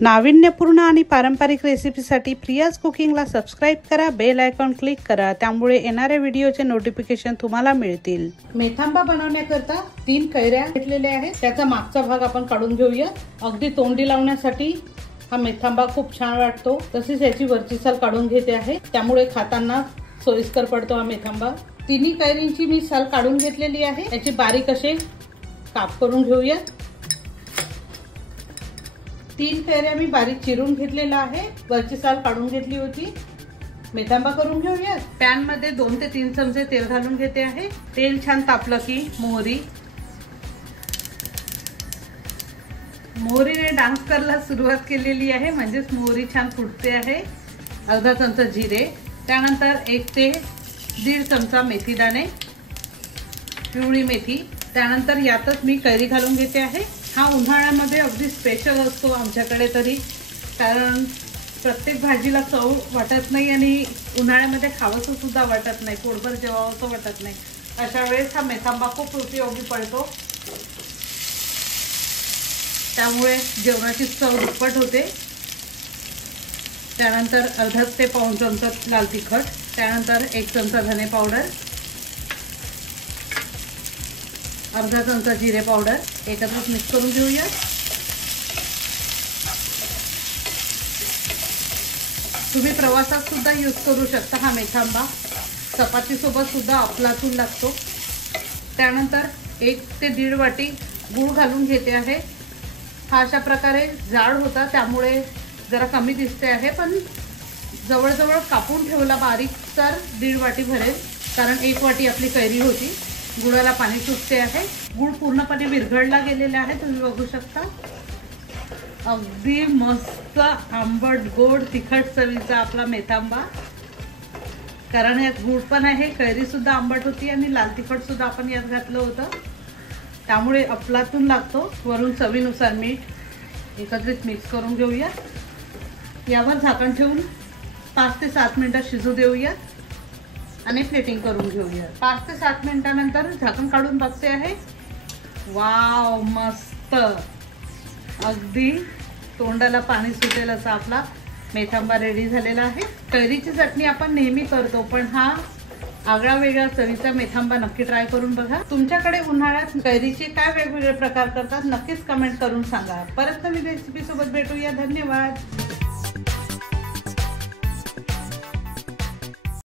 नाविन्यपूर्ण आणि पारंपरिक रेसिपीसाठी प्रियाज कुकिंगला सबस्क्राइब करा, बेल आयकॉन क्लिक करा, त्यामुळे येणाऱ्या व्हिडिओचे नोटिफिकेशन तुम्हाला मिळतील। मेथांबा बनवण्याकरता 3 कैऱ्या घेतलेल्या आहेत। त्याचा मागचा भाग आपण काढून घेऊया। अगदी तोंडी लावण्यासाठी हा मेथांबा खूप छान वाटतो। तसेच याची वरची साल काढून घेते आहे, त्यामुळे खाताना सोयीस्कर पडतो हा मेथांबा। तिन्ही कैरींची मी साल काढून घेतलेली आहे। याची बारीक असे काप करून घेऊया। 3 कैऱ्या मी बारीक चिरून घेतलेला आहे, वरची साल काढून घेतली होती। मेथांबा करून घेऊया। पॅन मध्ये 2 ते 3 चमचे तेल घालून घेते आहे। तेल छान तापलं की मोहरीने डान्स करायला सुरुवात केलेली आहे, म्हणजे मोहरी छान फुटते आहे। अर्धा चमचा जिरे, त्यानंतर 1 ते 1.5 चमचा मेथी दाणे, पिवळी मेथी, त्यानंतर यातच मी कैरी घालून घेते आहे। हा उन्हाळ्यामध्ये अगदी स्पेशल असतो आमच्याकडे तरी, कारण प्रत्येक भाजीला चव वाटत नाही आणि उन्हाळ्यामध्ये खावंसं सुद्धा वाटत नाही, पोटभर जेवावंसं वाटत नाही। अशा वेळेस हा मेथांबा खूप उपयोगी पडतो, त्यामुळे जेवणाची चव दुप्पट होते। त्यानंतर अर्धा ते पाऊण चमचा लाल तिखट, त्यानंतर 1 चमचा धने पावडर, अर्धा चमचा जिरे पावडर एकत्र मिक्स करून घेऊया। तुम्ही प्रवासात सुद्धा यूज करू शकता हा मेथांबा, चपाती सोबत सुद्धा अफलातून लागतो। त्यानंतर 1 ते 1.5 वाटी गूळ घालून घेते आहे। हा अशा प्रकारे जाड होता, त्यामुळे जरा कमी दिसते आहे, पण जवळजवळ कापून ठेवला बारीक तर 1.5 वाटी भरेल, कारण 1 वाटी आपली कैरी होती। गुळाला पाणी सुटते आहे। गुळ पूर्णपणे विरघळला गेलेला आहे, तुम्ही बघू शकता। अगदी मस्त आंबट गोड तिखट चवीचा आपला मेथांबा, कारण यात गुळ पण आहे, कैरी सुद्धा आंबट होती आणि लाल तिखट सुद्धा आपण यात घातलं होतं, त्यामुळे अफलातून लागतो। वरून चवीनुसार मीठ एकत्रित मिक्स करून घेऊया। यावर झाकण ठेवून 5 ते 7 मिनिटं शिजू देऊया आणि प्लेटिंग करून घेऊया। 5 ते 7 मिनिटांनंतर झाकण काढून बघते आहे। वाव, मस्त, अगदी तोंडाला पाणी सुटेल असा आपला मेथांबा रेडी झालेला आहे। कैरीची चटणी आपण नेहमी करतो, पण हा आगळा वेगळा चवीचा मेथांबा नक्की ट्राय करून बघा। तुमच्याकडे उन्हाळ्यात कैरीचे काय वेगवेगळे प्रकार करतात नक्कीच कमेंट करून सांगा। परत नवीन रेसिपी सोबत भेटूया। धन्यवाद।